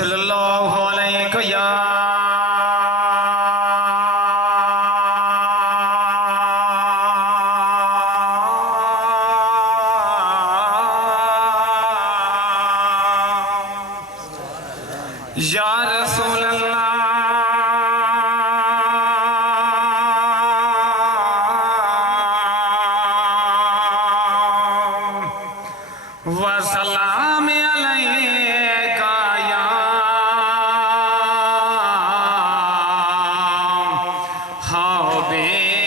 सल्लल्लाहु अलैहि या या रसूल अल्लाह व सलाम अलैका या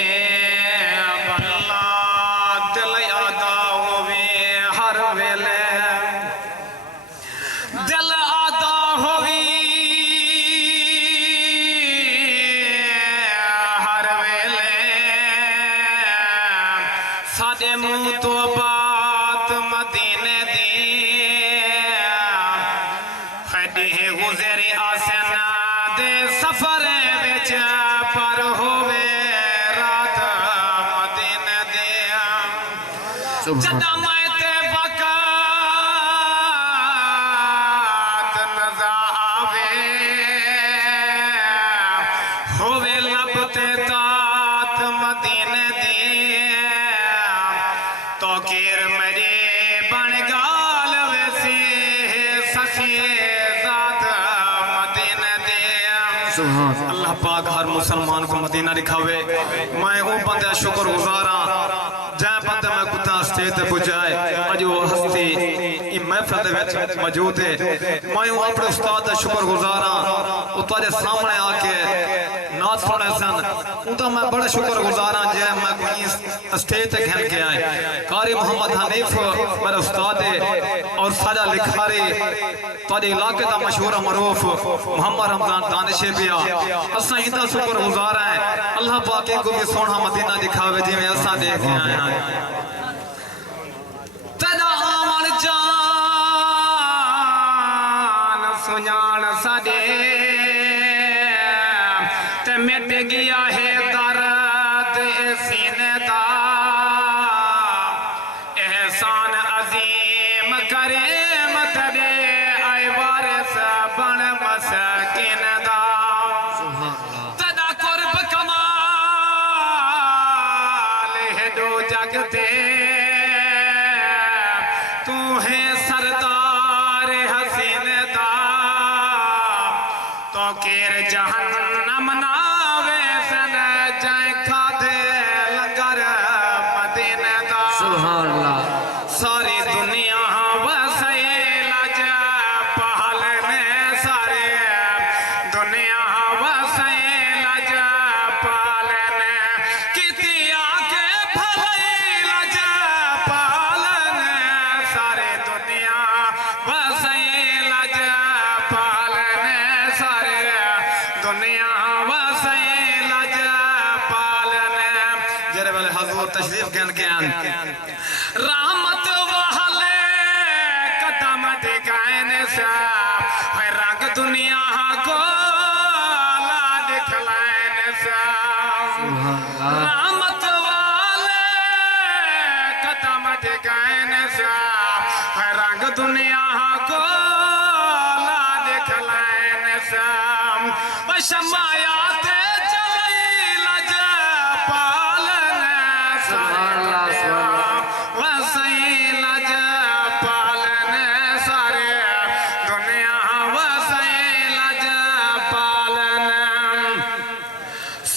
हबीब अल्लाह। दिल आदा होवे हर वेले, दिल आदा होवी हर वेले, साडे मुंह तो बात मदीने दी हड्डी गुजरे आसना दे सफर विच पर होवे रात मदीने दे जदा मैं ते बकात नज़र आवे होवे लब ते तात मदीने दी तो केर मेरे बन गाल वैसे सखी ज़ात मदीने दे। अल्लाह पाक हर मुसलमान को मदीना दिखावे। मैं वो बंदा शुक्र गुजारा जै बंदा मैं कुत्ता स्टेज ते पुजाए अज वो हस्ती इ महफिल दे विच मौजूद है। मैं वो अपने उस्ताद दा शुक्र गुजारा वो तेरे सामने आके नात सुने सन उनका मैं बड़ा शुक्र गुजार हाँ जै मैं कोई स्टेज तक खेल के आए। कारी मोहम्मद हनीफ मेरा उस्ताद है और सारा लिखारी तेरे इलाके का मशहूर मरूफ मोहम्मद रमजान दानिशे भी आ असा इंदा शुक्र गुजार है। अल्लाह पाक को भी सोना मदीना दिखावे जिवें असा देख के आए हैं। तेरा आमन जान सुजान साडे ते मिट गया है दर्द सीने दा एहसान अजीम करे मत दे आए वारिस बन मसकीन दा तेरा कुर्ब कमाल है दो जगते तू है सरदार हसीन दा तो केर जहन्नम ना सारी दुनिया वसैला जा पालने सारे दुनिया वसैला जा पालने कितिया के भलैला जा पालने सारे दुनिया वसैला जा पालने सारे दुनिया वसैला जा पालने। जरे वाले हजूर तशरीफ गन के आन रहमत वाले कदम दिखाएं सा है रंग दुनिया को ला दिखलाएं सा रहमत वाले कदम दिखाएं सा है रंग दुनिया को ला दिखलाएं सा शमाया ते जलील जा पालने वसैला जा पालने सारे दुनिया वसैला जा पालने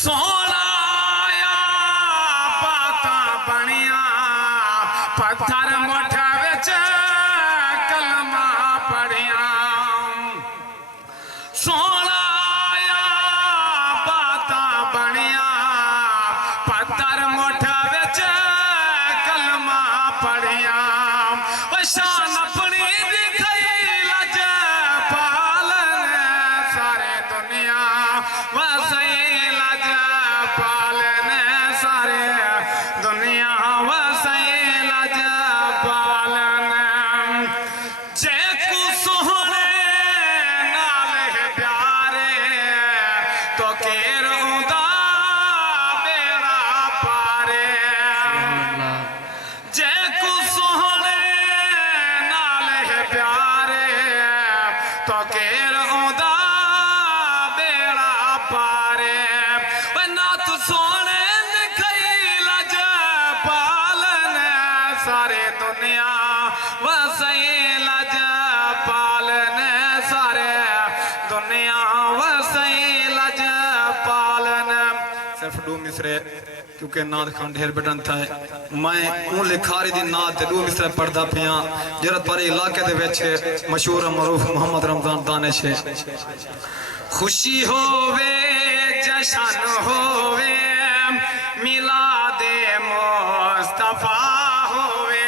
सोना बाता बनिया पत्थर मुठा विच कलमा पढ़िया सोना बाता बनिया पत्थर मुठा विच कलमा पढ़िया शान अपनी दिखाई लज पालने सारे दुनिया वसैला जा पालने सारे दुनिया वसैला जा पालने जे को सोहने नाल है प्यारे तो केर उदा बेड़ा पारे जे को सोहने नाल है प्यारे तो केर کرے کیونکہ ناد خان ڈھیر بٹن تھا ہے میں اون لکھاری دی ناد دو مصرے پڑھدا پیاں جرت پر علاقے دے وچ مشہور معروف محمد رمضان دانش ہے خوشی ہووے جشن ہووے میلاد مصطفیٰ ہووے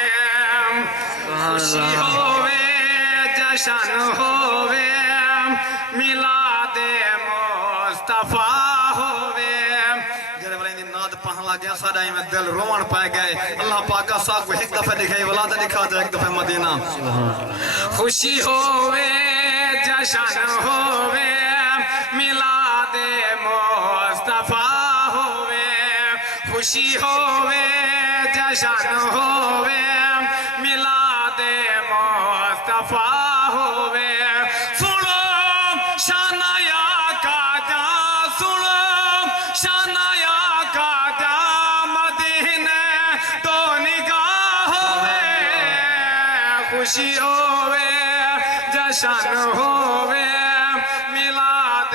خوشی ہووے جشن ہووے میلاد مصطفیٰ ہووے جرے بلے دی ناد پہن لگیا ساڑھائی میں دل روان پائے گئے اللہ پاکا ساکھ کو ایک دفعہ دکھائی ولادہ دکھا جائے ایک دفعہ مدینہ خوشی ہووے جشن ہووے میلاد مصطفیٰ ہووے خوشی ہووے جشن ہووے میلاد مصطفیٰ ہووے سنو شان آقا دا سنو شان آقا دا مدینے تو نگاہ ہووے خوشی ہووے جشن ہووے میلاد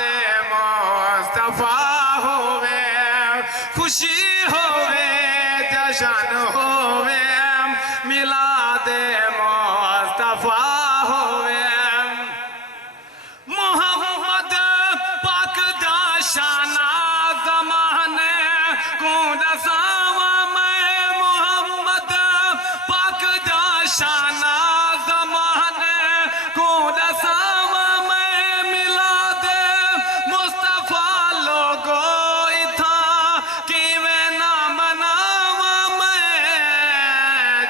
مصطفیٰ ہووے خوشی ہووے جشن ہووے میلاد مصطفیٰ ہووے محمد پاک دا شانہ زمانے کو دساواں میں محمد پاک دا شانہ زمانے کو دساواں میں میلاد مصطفیٰ لوگو اتھا کیویں نہ مناواں میں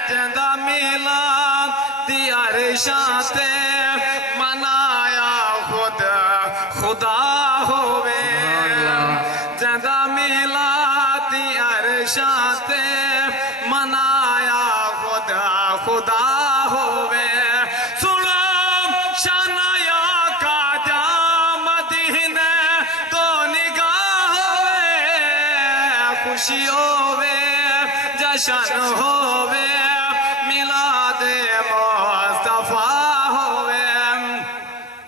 جندہ میلاد دی عرشاں تے منایا خود خدا ہووے جندہ میلاد دی عرشاں تے منایا خود خدا ہووے سنو شان آقا دا مدینے تو نگاہ ہووے خوشی ہووے جشن ہووے میلاد مصطفیٰ ہووے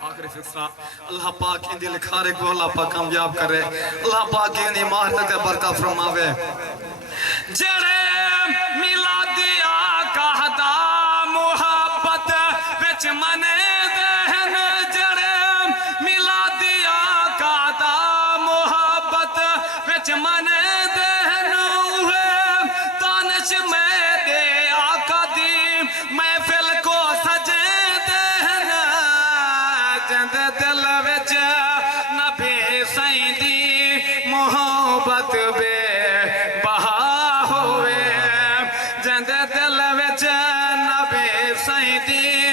آخری فکرہ اللہ پاک اندی لکھارے کو اللہ پاک کامیاب کرے اللہ پاک اندی مہارت کے برکت فرماوے جڑے میلادی آقا دا محبت وچ منے دہن جڑے میلادی آقا دا محبت وچ منے دہن ہوئے دانش میں دے آقا دی محفل کو سجے دہن جند دل وچ نبی سائیں دی محبت بے بہا ہوئے جند دل وچ نبی سائیں دی